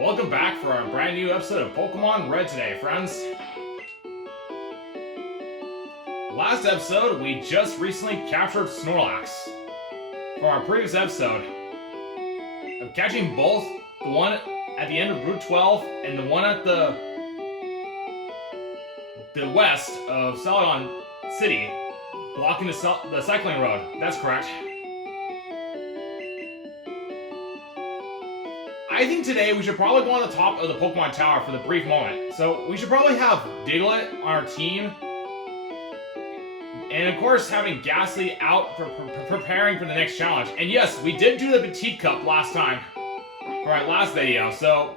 Welcome back for our brand new episode of Pokemon Red today, friends. Last episode, we just recently captured Snorlax. From our previous episode of catching both the one at the end of Route 12 and the one at the west of Celadon City, blocking the cycling road. That's correct. I think today we should probably go on the top of the Pokemon Tower for the brief moment. So we should probably have Diglett on our team. And of course having Ghastly out for preparing for the next challenge. And yes, we did do the Petite Cup last time for our last video. So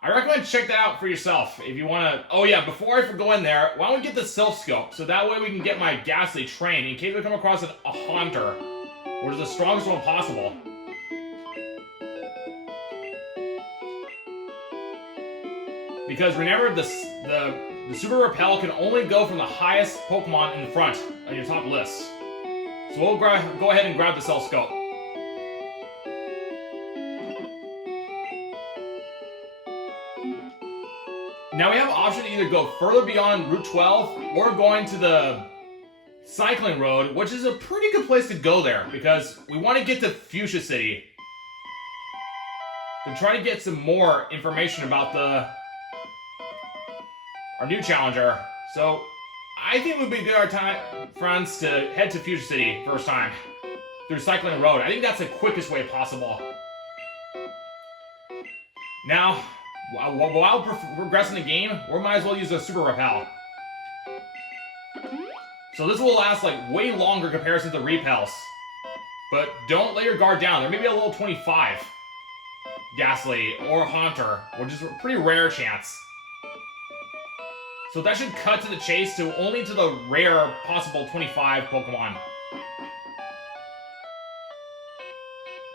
I recommend check that out for yourself if you want to. Oh yeah, before I go in there, why don't we get the Silph Scope? So that way we can get my Ghastly trained in case we come across a Haunter, which is the strongest one possible. Because remember, the Super Repel can only go from the highest Pokemon in the front on your top list. So we'll go ahead and grab the Silph Scope. Now we have an option to either go further beyond Route 12 or going to the cycling road, which is a pretty good place to go there because we want to get to Fuchsia City to try to get some more information about our new challenger. So I think it would be a good time, friends, to head to Fuchsia City first time through Cycling Road. I think that's the quickest way possible. Now, while progressing the game, we might as well use a Super Repel. So this will last like way longer comparison to Repels. But don't let your guard down. There may be a level 25 Ghastly or Haunter, which is a pretty rare chance. So that should cut to the chase to only to the rare possible 25 Pokemon.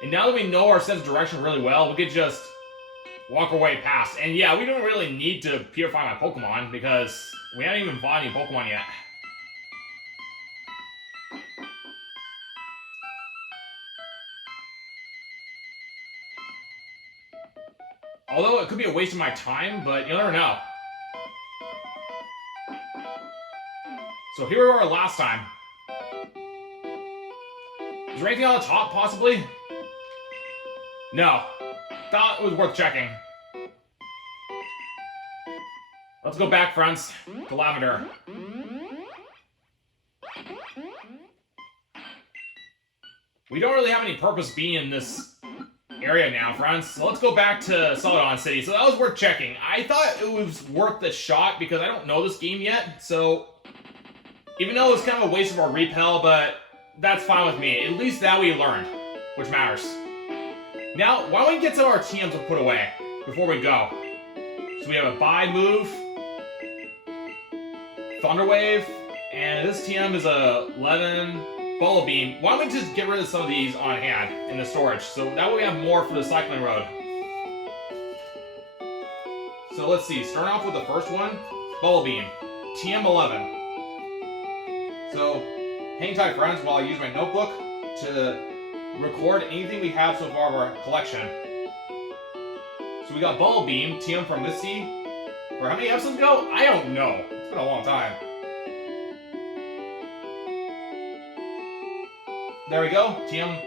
And now that we know our sense of direction really well, we could just walk our way past. And yeah, we don't really need to purify my Pokemon because we haven't even fought any Pokemon yet. Although it could be a waste of my time, but you'll never know. So here we were last time. Is there anything on the top, possibly? No. Thought it was worth checking. Let's go back, friends, to Lavender. We don't really have any purpose being in this area now, friends. So let's go back to Celadon City. So that was worth checking. I thought it was worth the shot because I don't know this game yet, so even though it was kind of a waste of our Repel, but that's fine with me. At least that we learned, which matters. Now, why don't we get some of our TMs to put away before we go? So we have a Bide move, Thunder Wave, and this TM is a 11 Bubble Beam. Why don't we just get rid of some of these on hand in the storage? So that way we have more for the cycling road. So let's see, starting off with the first one, Bubble Beam, TM 11. So, hang tight, friends, while I use my notebook to record anything we have so far of our collection. So we got Bubble Beam, TM from Misty. For how many episodes ago? I don't know. It's been a long time. There we go, TM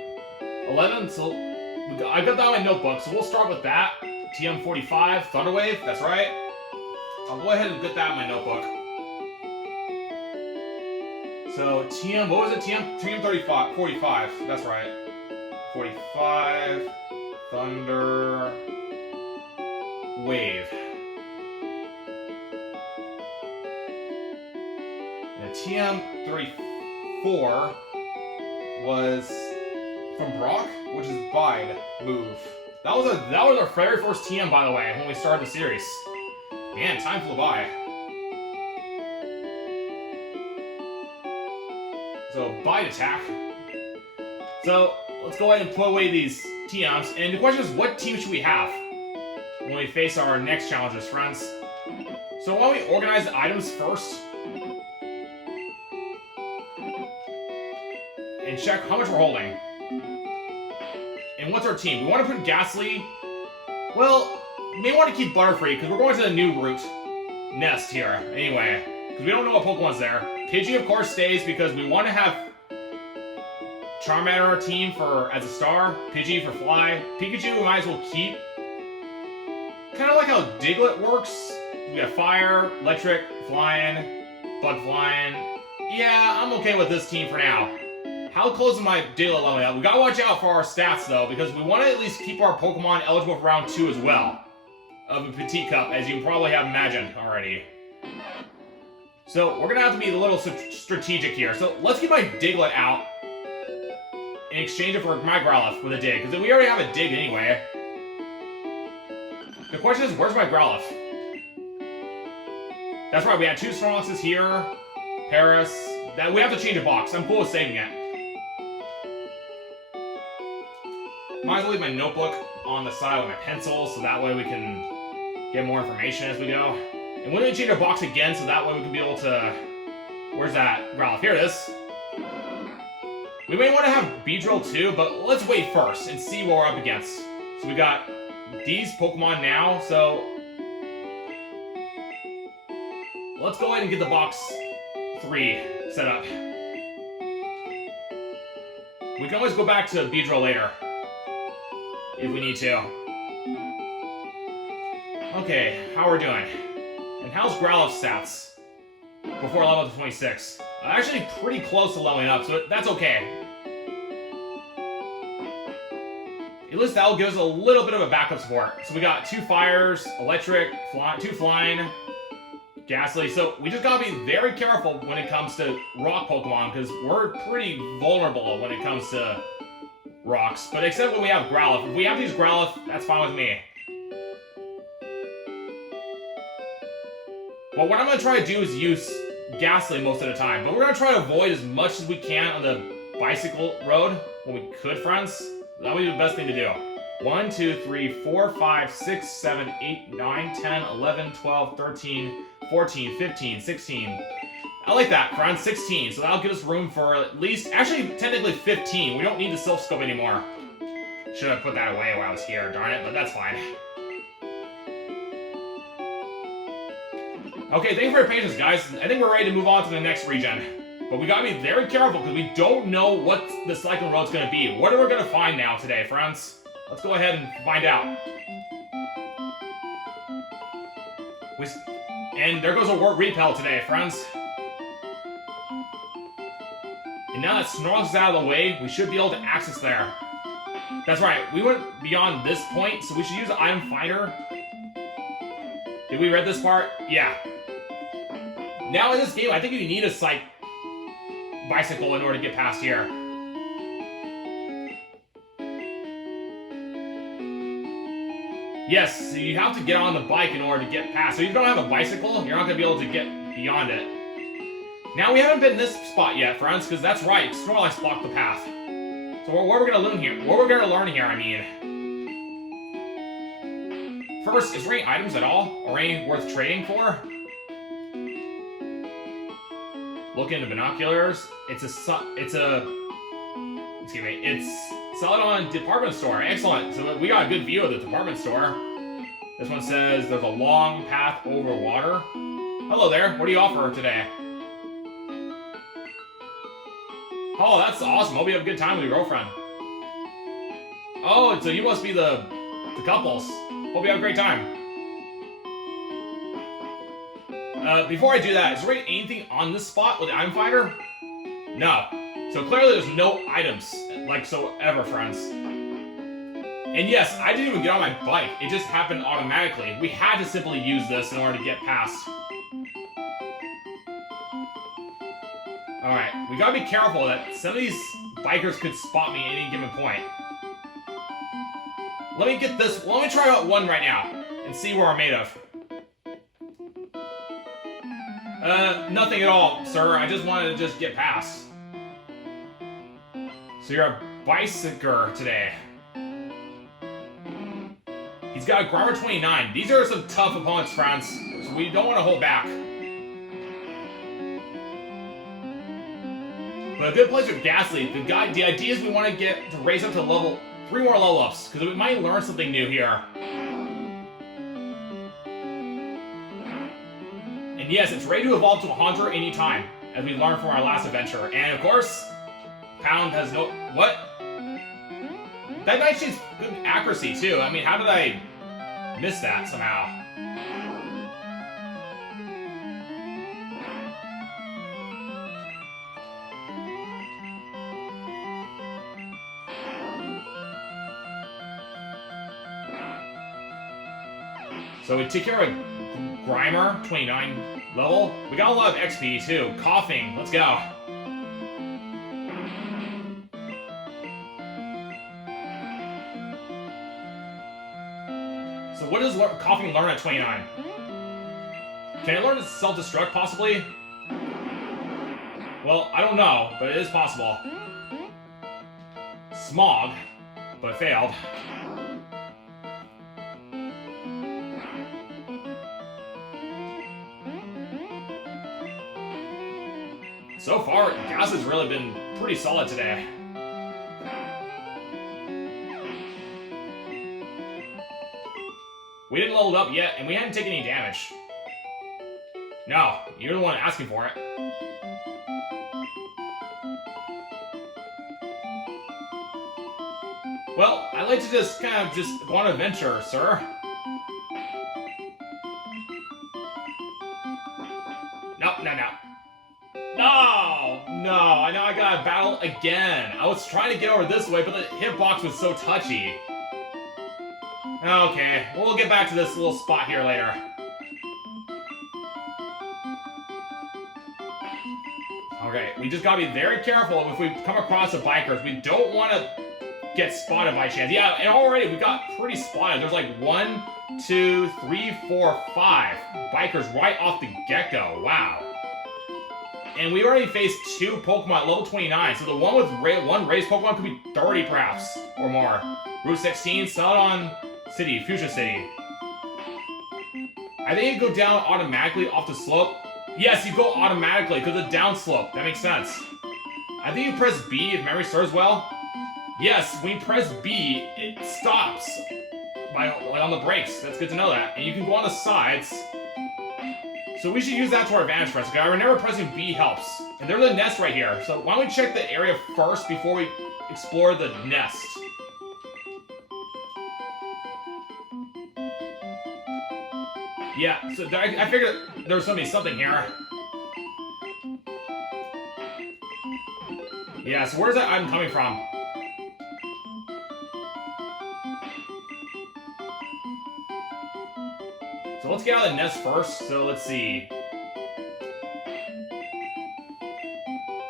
11. So I got that on my notebook, so we'll start with that. TM 45, Thunder Wave, that's right. I'll go ahead and get that in my notebook. So TM, what was it? TM 35, 45. That's right. 45 Thunder Wave. And TM 34 was from Brock, which is Bide move. That was our very first TM, by the way, when we started the series. Man, time flew by. So, Bite attack. So, let's go ahead and put away these TMs. And the question is, what team should we have when we face our next challenges, friends? So, why don't we organize the items first? And check how much we're holding. And what's our team? We want to put Ghastly Well, you may want to keep Butterfree, because we're going to the new route nest here. Anyway, because we don't know what Pokemon's there. Pidgey, of course, stays, because we want to have Charmander on our team as a star. Pidgey for Fly. Pikachu, we might as well keep. Kind of like how Diglett works. We got Fire, Electric, Flying, Bug Flying. Yeah, I'm okay with this team for now. How close is my Diglett leveling up? We gotta watch out for our stats, though, because we want to at least keep our Pokemon eligible for round 2 as well. Of a Petite Cup, as you probably have imagined already. So, we're gonna have to be a little strategic here. So, let's get my Diglett out in exchange for my Growlithe with a dig, because we already have a dig anyway. The question is, where's my Growlithe? That's right, we had 2 Snorlaxes here. Paris. That we have to change a box. I'm cool with saving it. Might as well leave my notebook on the side with my pencil, so that way we can get more information as we go. And when we change our box again, so that way we can be able to... Where's that Growlithe? Here it is. We may want to have Beedrill too, but let's wait first and see what we're up against. So we got these Pokemon now, so... Let's go ahead and get the box 3 set up. We can always go back to Beedrill later, if we need to. Okay, how are we doing? And how's Growlithe's stats? Before level up to 26. Actually pretty close to leveling up, so that's okay. At least that'll give us a little bit of a backup support. So we got 2 Fires, Electric, 2 Flying, Ghastly. So we just gotta be very careful when it comes to rock Pokemon, because we're pretty vulnerable when it comes to rocks. But except when we have Growlithe. If we have these Growlithe, that's fine with me. But what I'm gonna try to do is use Ghastly most of the time. But we're gonna try to avoid as much as we can on the bicycle road when we could, friends. That would be the best thing to do. 1, 2, 3, 4, 5, 6, 7, 8, 9, 10, 11, 12, 13, 14, 15, 16. I like that, friends. 16. So that'll give us room for at least, actually, technically 15. We don't need the Silph Scope anymore. Should have put that away while I was here, darn it, but that's fine. Okay, thank you for your patience, guys. I think we're ready to move on to the next region. But we gotta be very careful, because we don't know what the cycling road's gonna be. What are we gonna find now today, friends? Let's go ahead and find out. And there goes a Wart Repel today, friends. And now that Snorlax is out of the way, we should be able to access there. That's right, we went beyond this point, so we should use the Item Finder. Did we read this part? Yeah. Now in this game, I think you need a bicycle in order to get past here. Yes, so you have to get on the bike in order to get past. So if you don't have a bicycle, you're not going to be able to get beyond it. Now we haven't been in this spot yet, friends, because that's right, Snorlax blocked the path. So what we're going to learn here, I mean. First, is there any items at all, or any worth trading for? Look into binoculars. It's Celadon Department Store. Excellent. So we got a good view of the department store. This one says there's a long path over water. Hello there. What do you offer today? Oh, that's awesome. Hope you have a good time with your girlfriend. Oh, so you must be the couples. Hope you have a great time. Before I do that, is there anything on this spot with the item finder? No. So clearly there's no items, like so ever, friends. And yes, I didn't even get on my bike. It just happened automatically. We had to simply use this in order to get past. Alright, we gotta be careful that some of these bikers could spot me at any given point. Let me get this. Let me try out one right now and see what we're made of. Nothing at all, sir. I just wanted to just get past. So you're a bicycer today. He's got a Grammar 29. These are some tough opponents, friends. So we don't want to hold back. But a good place with Ghastly. The idea is we want to get to raise up to 3 more level ups, because we might learn something new here. Yes, it's ready to evolve to a Haunter anytime, as we learned from our last adventure. And of course, Pound has no... What? That Nightshade's good accuracy, too. I mean, how did I miss that somehow? So we take care of Grimer, 29 level. We got a lot of XP too. Coughing, let's go. So what does Coughing learn at 29? Can I learn to self-destruct possibly? Well, I don't know, but it is possible. Smog, but it failed. So far, Gas has really been pretty solid today. We didn't level up yet, and we hadn't taken any damage. No, you're the one asking for it. Well, I'd like to just kind of go on an adventure, sir. No. No, I know I gotta battle again. I was trying to get over this way, but the hitbox was so touchy. Okay, we'll get back to this little spot here later. Okay, we just gotta be very careful if we come across the bikers. We don't want to get spotted by chance. Yeah, and already we got pretty spotted. There's like 1, 2, 3, 4, 5 bikers right off the get-go. Wow. And we already faced 2 Pokemon at level 29, so the one with one raised Pokemon could be 30 perhaps, or more. Route 16, Celadon City, Fuchsia City. I think you go down automatically off the slope. Yes, you go automatically, because of the down slope. That makes sense. I think you press B, if memory serves well. Yes, when you press B, it stops on the brakes. That's good to know that. And you can go on the sides. So we should use that to our advantage for us. Okay, remember pressing B helps. And there's a nest right here. So why don't we check the area first before we explore the nest? Yeah, so I figured there was gonna be something here. Yeah, so where's that item coming from? So let's get out of the nest first. So let's see.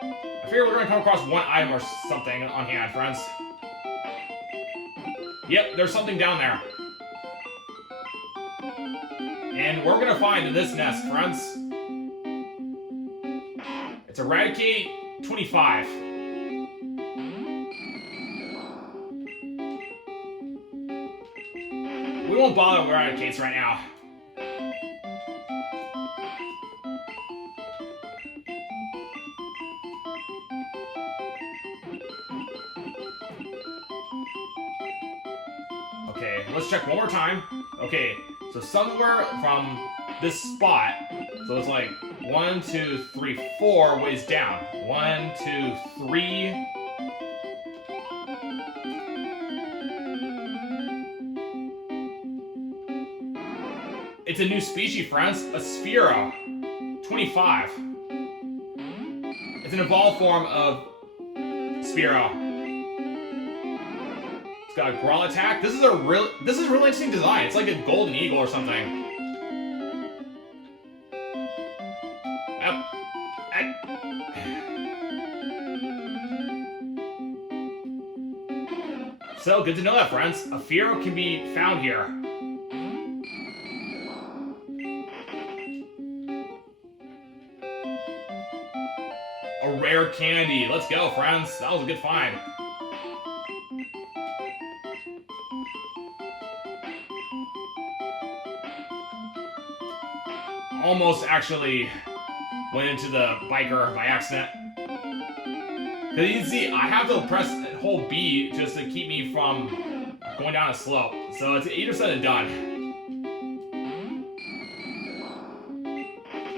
I figure we're gonna come across one item or something on hand, friends. Yep, there's something down there. And we're gonna find in this nest, friends. It's Eradicate 25. We won't bother with Eradicates right now. Okay, let's check one more time. Okay, so somewhere from this spot, so it's like 1, 2, 3, 4 ways down. 1, 2, 3. It's a new species, friends. A Sphero. 25. It's an evolved form of Sphero. It's got a growl attack. This is a really interesting design. It's like a golden eagle or something. Yep. So good to know that, friends. A Sphero can be found here. A rare candy. Let's go, friends. That was a good find. Almost actually went into the biker by accident. Because you can see, I have to press and hold B just to keep me from going down a slope. So it's 80% done.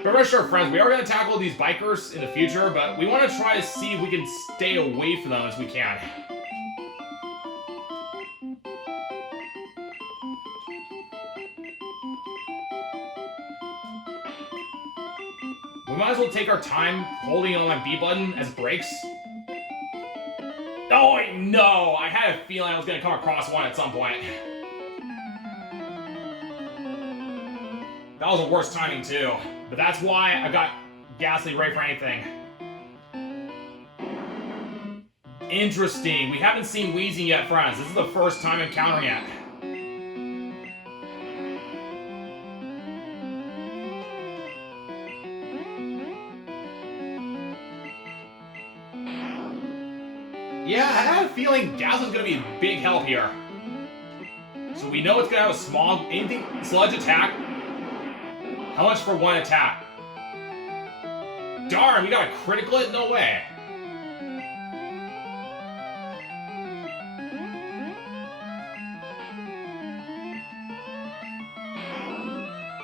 But rest assured, friends, we are going to tackle these bikers in the future, but we want to try to see if we can stay away from them as we can. We might as well take our time holding on my B button as brakes. Oh, no! I had a feeling I was going to come across one at some point. That was the worst timing, too. But that's why I got Ghastly ready for anything. Interesting. We haven't seen Wheezing yet, friends. This is the first time encountering it. Yeah, I had a feeling Ghastly's going to be a big help here. So we know it's going to have a small, anything, sludge attack. How much for one attack? Darn, we got a critical hit? No way.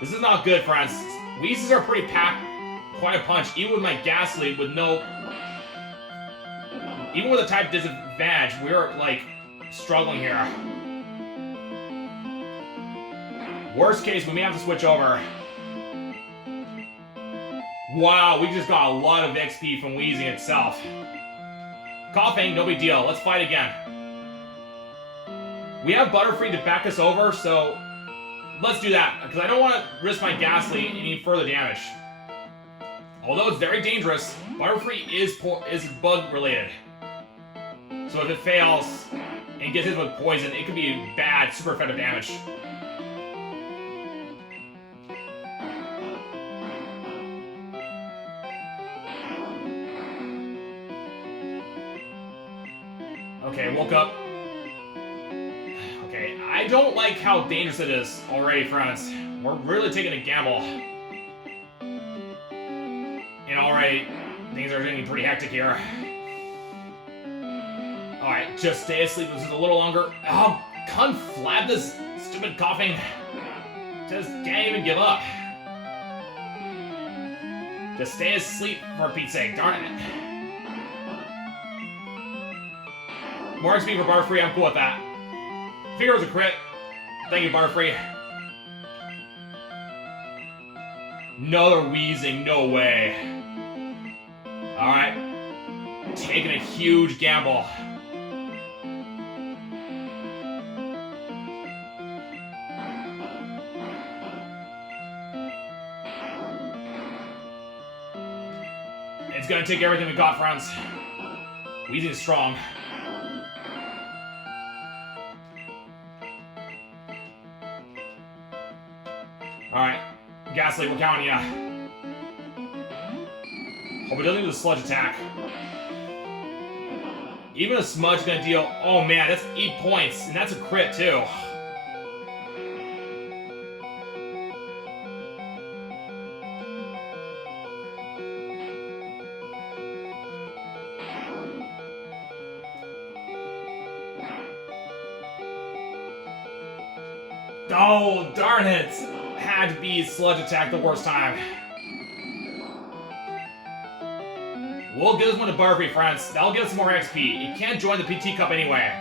This is not good, friends. Wheezes are pretty packed, quite a punch. Even with my Ghastly, with no... Even with a type disadvantage, we're, like, struggling here. Worst case, we may have to switch over. Wow, we just got a lot of XP from Wheezing itself. Coughing, no big deal. Let's fight again. We have Butterfree to back us over, so let's do that, because I don't want to risk my Ghastly any further damage. Although it's very dangerous, Butterfree is bug-related. So if it fails and gets hit with poison, it could be bad, super effective damage. Okay, woke up. Okay, I don't like how dangerous it is already, friends. We're really taking a gamble. And already, things are getting pretty hectic here. Alright, just stay asleep. This is a little longer. Oh, conflab this stupid coughing. Just can't even give up. Just stay asleep for Pete's sake. Darn it. More XP for Butterfree. I'm cool with that. Figure it was a crit. Thank you, Butterfree. Another Wheezing. No way. Alright. Taking a huge gamble. It's gonna take everything we got, friends. Wheezing is strong. Alright. Ghastly, we're counting ya. Hope it doesn't do the sludge attack. Even a smudge gonna deal... Oh man, that's 8 points. And that's a crit, too. Oh, darn it! Had to be sludge attack the worst time. We'll give this one to Butterfree, friends. That'll get us more XP. It can't join the PT Cup anyway.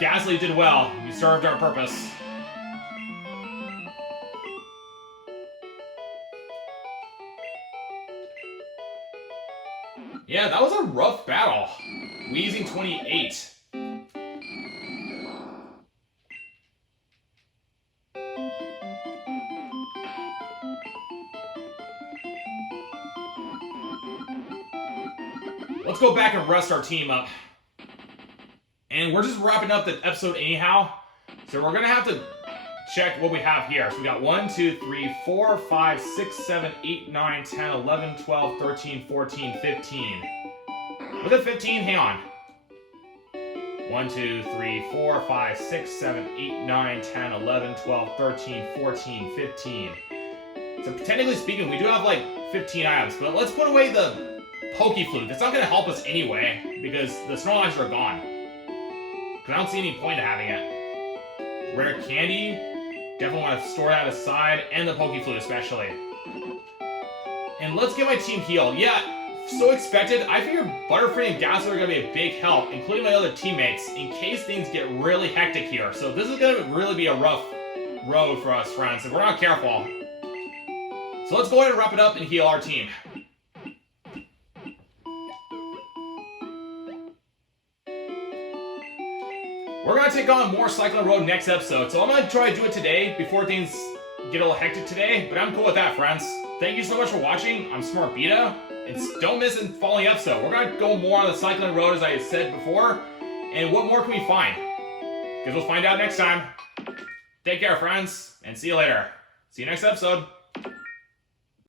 Ghastly did well. We served our purpose. Yeah, that was a rough battle. Wheezing 28. Let's go back and rest our team up. And we're just wrapping up the episode anyhow. So we're going to have to check what we have here. So we got 1, 2, 3, 4, 5, 6, 7, 8, 9, 10, 11, 12, 13, 14, 15. Was it 15? Hang on. 1, 2, 3, 4, 5, 6, 7, 8, 9, 10, 11, 12, 13, 14, 15. So technically speaking, we do have like 15 items. But let's put away the Pokeflute. That's not going to help us anyway, because the Snorlaxes are gone. Because I don't see any point to having it. Rare candy. Definitely want to store that aside, and the Pokeflute especially. And let's get my team healed. Yeah, so expected. I figured Butterfree and Gastly are going to be a big help, including my other teammates, in case things get really hectic here. So this is going to really be a rough road for us, friends, if we're not careful. So let's go ahead and wrap it up and heal our team. We're going to take on more Cyclone Road next episode, so I'm going to try to do it today before things get a little hectic today, but I'm cool with that, friends. Thank you so much for watching. I'm Smart Beta, and don't miss the following episode. We're going to go more on the Cyclone Road, as I said before, and what more can we find? Because we'll find out next time. Take care, friends, and see you later. See you next episode.